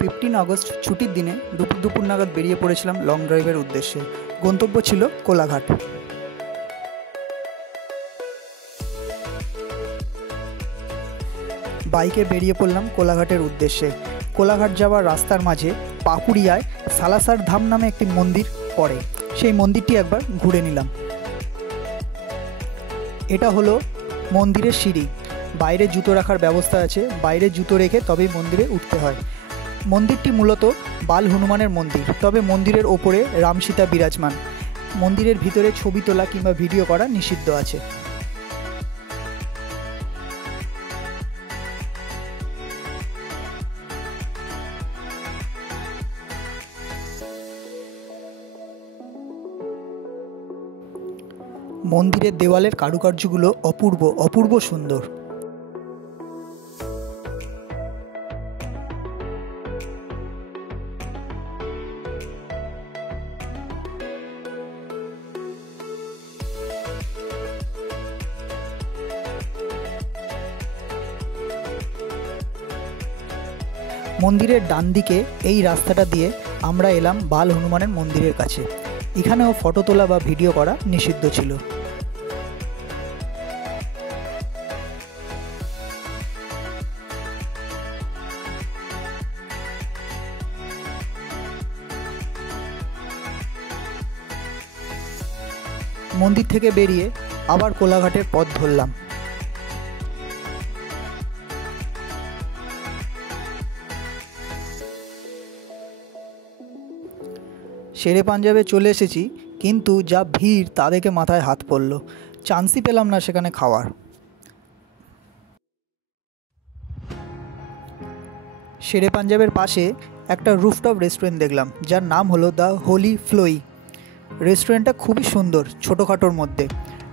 15 আগস্ট ছুটির দিনে দুপুর নাগাদ বেরিয়ে পড়েছিলাম লং ড্রাইভের উদ্দেশ্যে। গন্তব্য ছিল কোলাঘাট। বাইকে বেরিয়ে পড়লাম কোলাঘাটের উদ্দেশ্যে। কোলাঘাট যাওয়ার রাস্তার মাঝে পাকুড়িয়ায় সালাসার ধাম নামে একটি মন্দির পড়ে, সেই মন্দিরটি একবার ঘুরে নিলাম। এটা হলো মন্দিরের সিঁড়ি, বাইরে জুতো রাখার ব্যবস্থা আছে, বাইরে জুতো রেখে তবেই মন্দিরে উঠতে হয়। মন্দিরটি মূলত বাল হনুমানের মন্দির, তবে মন্দিরের ওপরে রাম সীতা বিরাজমান। মন্দিরের ভিতরে ছবি তোলা কিংবা ভিডিও করা নিষিদ্ধ আছে। মন্দিরের দেওয়ালের কারুকার্যগুলো অপূর্ব সুন্দর। মন্দিরের ডান দিকে এই রাস্তাটা দিয়ে আমরা এলাম বাল হনুমানের মন্দিরের কাছে। এখানেও ফটো তোলা বা ভিডিও করা নিষিদ্ধ ছিল। মন্দির থেকে বেরিয়ে আবার কোলাঘাটের পথ ধরলাম। শেরে পাঞ্জাবে চলে এসেছি, কিন্তু যা ভিড় তা দেখে মাথায় হাত পড়ল। চান্সই পেলাম না সেখানে খাওয়ার। শেরে পাঞ্জাবের পাশে একটা রুফটপ রেস্টুরেন্ট দেখলাম, যার নাম হলো দ্য হোলি ফ্লোই। রেস্টুরেন্টটা খুবই সুন্দর, ছোটোখাটোর মধ্যে।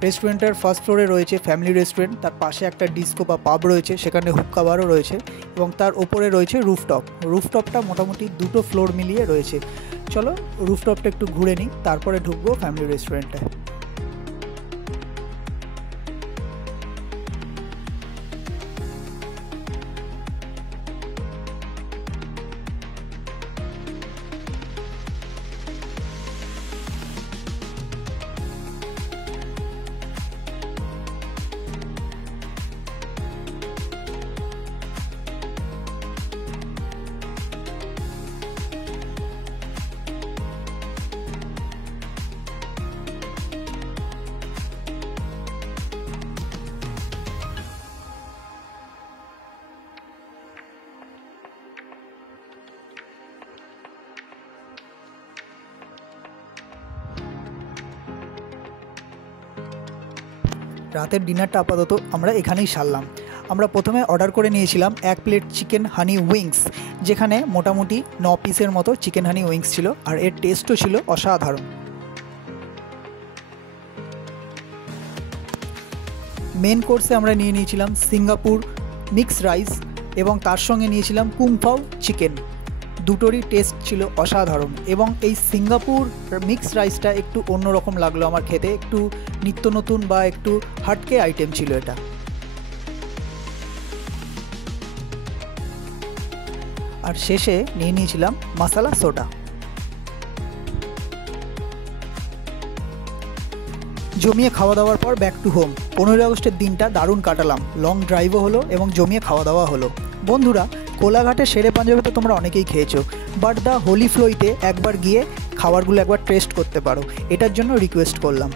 রেস্টুরেন্টের ফার্স্ট ফ্লোরে রয়েছে ফ্যামিলি রেস্টুরেন্ট, তার পাশে একটা ডিস্কো বা পাব রয়েছে, সেখানে হুক্কা বারও রয়েছে, এবং তার ওপরে রয়েছে রুফটপ। রুফটপটা মোটামুটি 2টো ফ্লোর মিলিয়ে রয়েছে। চলো রুফটপটা একটু ঘুরে নিই, তারপরে ঢুকবো ফ্যামিলি রেস্টুরেন্টে। রাতের ডিনারটা আপাতত আমরা এখানেই সারলাম। আমরা প্রথমে অর্ডার করে নিয়েছিলাম 1 প্লেট চিকেন হানি উইংস, যেখানে মোটামুটি 9 পিসের মতো চিকেন হানি উইংস ছিল, আর এর টেস্টও ছিল অসাধারণ। মেন কোর্সে আমরা নিয়ে নিয়েছিলাম সিঙ্গাপুর মিক্স রাইস, এবং তার সঙ্গে নিয়েছিলাম কুংফাও চিকেন। দুটোরই টেস্ট ছিল অসাধারণ, এবং এই সিঙ্গাপুর মিক্স রাইসটা একটু অন্যরকম লাগলো আমার খেতে, একটু নিত্য নতুন বা একটু হাটকে আইটেম ছিল এটা। আর শেষে নিয়ে নিয়েছিলাম মশলা সোডা। জমিয়ে খাওয়া দাওয়ার পর ব্যাক টু হোম। 15 আগস্টের দিনটা দারুণ কাটালাম, লং ড্রাইভও হলো এবং জমিয়ে খাওয়া দাওয়া হলো। বন্ধুরা, কোলাঘাটের শেরে পাঞ্জাবে তো তোমরা অনেকেই খেয়েছো, বাট দ্য হোলি ফ্লোইতে একবার গিয়ে খাবারগুলো একবার টেস্ট করতে পারো, এটার জন্য রিকোয়েস্ট করলাম।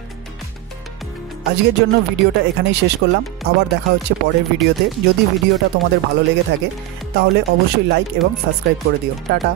আজকের জন্য ভিডিওটা এখানেই শেষ করলাম। আবার দেখা হচ্ছে পরের ভিডিওতে। যদি ভিডিওটা তোমাদের ভালো লেগে থাকে তাহলে অবশ্যই লাইক এবং সাবস্ক্রাইব করে দিও। টাটা।